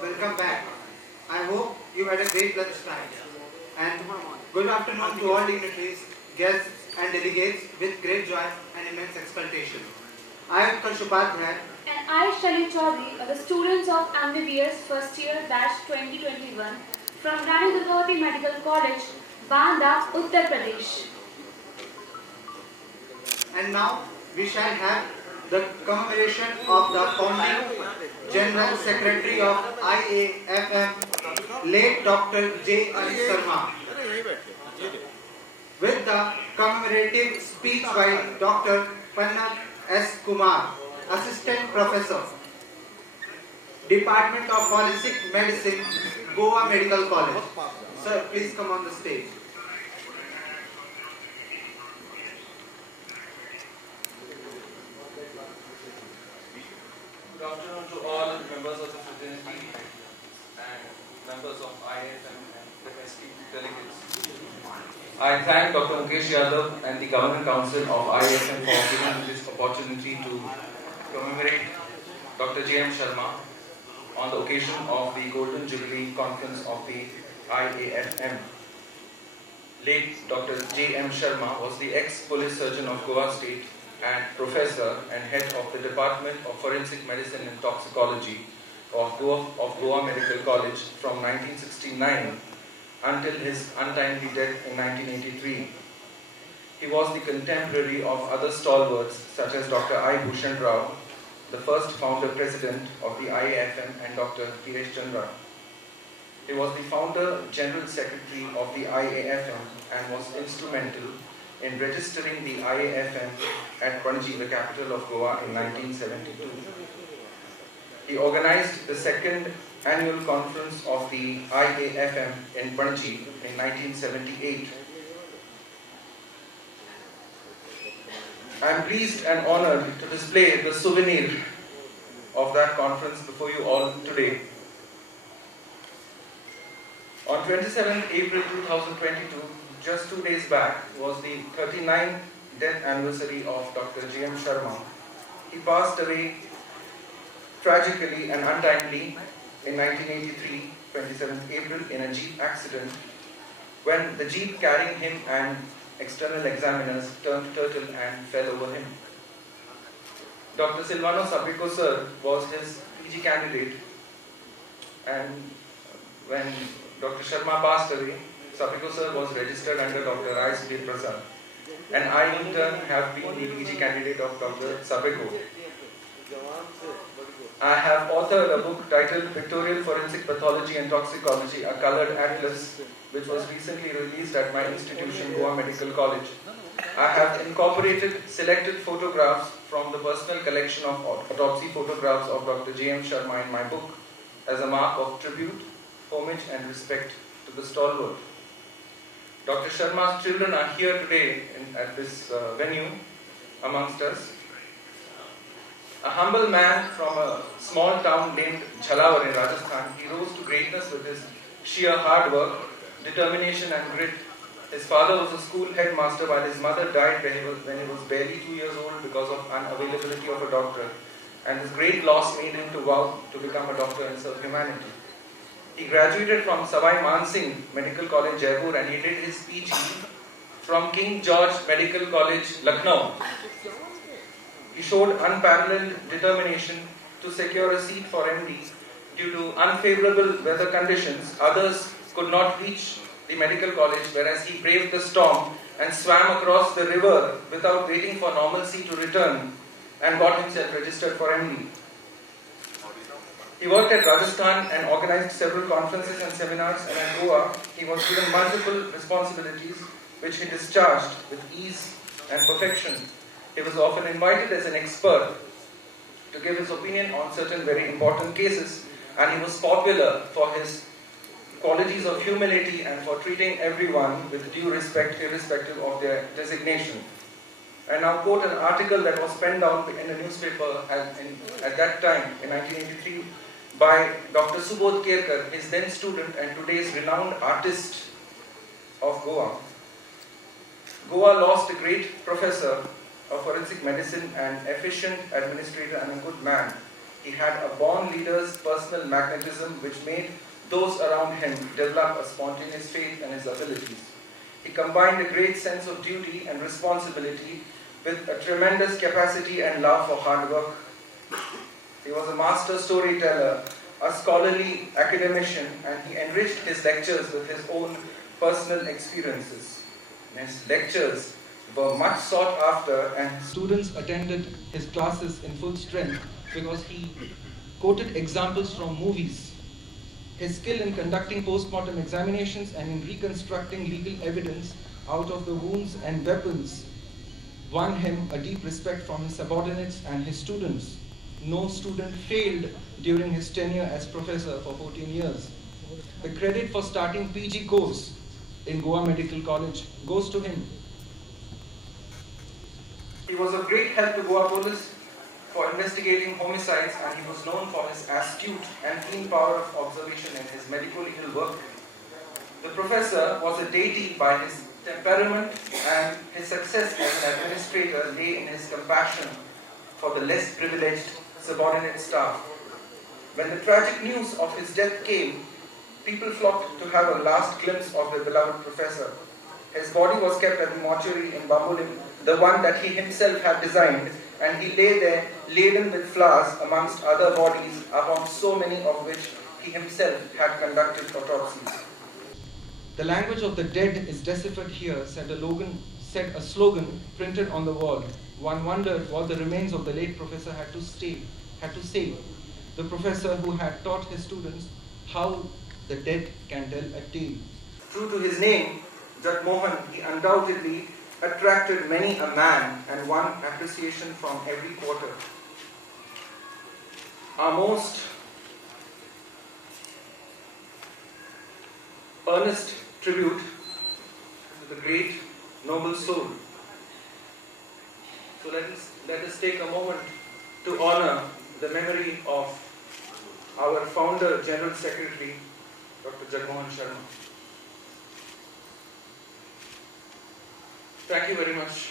Welcome back. I hope you had a great lunch time. And good afternoon to all dignitaries, guests and delegates with great joy and immense exultation. I am Utkarsh Upadhyay. And I, Shali Chaudhary, are the students of MBBS first year batch 2021 from Rani Durgavati Medical College, Banda, Uttar Pradesh. And now we shall have the commemoration of the founding General Secretary of IAFM, late Dr. J.M. Sharma, with the commemorative speech by Dr. Pannag S. Kumar, Assistant Professor, Department of Forensic Medicine, Goa Medical College. Sir, please come on the stage. Good afternoon to all members of the fraternity and members of IAFM and the esteemed delegates. I thank Dr. Mukesh Yadav and the Governing Council of IAFM for giving me this opportunity to commemorate Dr. J.M. Sharma on the occasion of the Golden Jubilee Conference of the IAFM. Late Dr. J.M. Sharma was the ex-police surgeon of Goa State and professor and head of the Department of Forensic Medicine and Toxicology of Goa Medical College from 1969 until his untimely death in 1983. He was the contemporary of other stalwarts such as Dr. I. Bhushan Rao, the first founder president of the IAFM, and Dr. Kiresh Chandra. He was the founder general secretary of the IAFM and was instrumental in registering the IAFM at Panaji, the capital of Goa, in 1972. He organized the second annual conference of the IAFM in Panaji in 1978. I am pleased and honored to display the souvenir of that conference before you all today. On 27th April 2022, just 2 days back, was the 39th death anniversary of Dr. J.M. Sharma. He passed away tragically and untimely in 1983, 27th April, in a jeep accident when the jeep carrying him and external examiners turned turtle and fell over him. Dr. Silvano Sapico sir was his PG candidate, and when Dr. Sharma passed away, Sapico sir was registered under Dr. Rai Sudhir Prasad, and I in turn have been the PG candidate of Dr. Sapico. I have authored a book titled Pictorial Forensic Pathology and Toxicology, a Colored Atlas, which was recently released at my institution, Goa Medical College. I have incorporated selected photographs from the personal collection of autopsy photographs of Dr. J.M. Sharma in my book as a mark of tribute, homage and respect to the stalwart. Dr. Sharma's children are here today at this venue amongst us. A humble man from a small town named Jhalawar in Rajasthan, he rose to greatness with his sheer hard work, determination and grit. His father was a school headmaster while his mother died when he was barely 2 years old because of unavailability of a doctor, and this great loss made him to vow to become a doctor and serve humanity. He graduated from Savai Mansingh Medical College, Jaipur, and he did his PG from King George Medical College, Lucknow. He showed unparalleled determination to secure a seat for MD. Due to unfavorable weather conditions, others could not reach the medical college, whereas he braved the storm and swam across the river without waiting for normalcy to return and got himself registered for MD. He worked at Rajasthan and organized several conferences and seminars, and at Goa, he was given multiple responsibilities which he discharged with ease and perfection. He was often invited as an expert to give his opinion on certain very important cases, and he was popular for his qualities of humility and for treating everyone with due respect irrespective of their designation. I now quote an article that was penned down in a newspaper at that time in 1983 by Dr. Subodh Kerkar, his then student and today's renowned artist of Goa. Goa lost a great professor a forensic medicine, an efficient administrator and a good man. He had a born leader's personal magnetism which made those around him develop a spontaneous faith in his abilities. He combined a great sense of duty and responsibility with a tremendous capacity and love for hard work. He was a master storyteller, a scholarly academician, and he enriched his lectures with his own personal experiences. His lectures were much sought after, and students attended his classes in full strength because he quoted examples from movies. His skill in conducting post-mortem examinations and in reconstructing legal evidence out of the wounds and weapons won him a deep respect from his subordinates and his students. No student failed during his tenure as professor for 14 years. The credit for starting PG course in Goa Medical College goes to him. He was of great help to Goa police for investigating homicides, and he was known for his astute and keen power of observation in his medical legal work. The professor was a deity by his temperament, and his success as an administrator lay in his compassion for the less privileged subordinate staff. When the tragic news of his death came, people flocked to have a last glimpse of their beloved professor. His body was kept at the mortuary in Bambolim, the one that he himself had designed, and he lay there laden with flowers amongst other bodies, upon so many of which he himself had conducted autopsies. The language of the dead is deciphered here, said a slogan printed on the wall. One wondered what the remains of the late professor had to say. The professor who had taught his students how the dead can tell a tale. True to his name, Jagmohan, he undoubtedly attracted many a man and won appreciation from every quarter. Our most earnest tribute to the great noble soul. So let us take a moment to honor the memory of our founder, General Secretary, Dr. Jagmohan Sharma. Thank you very much.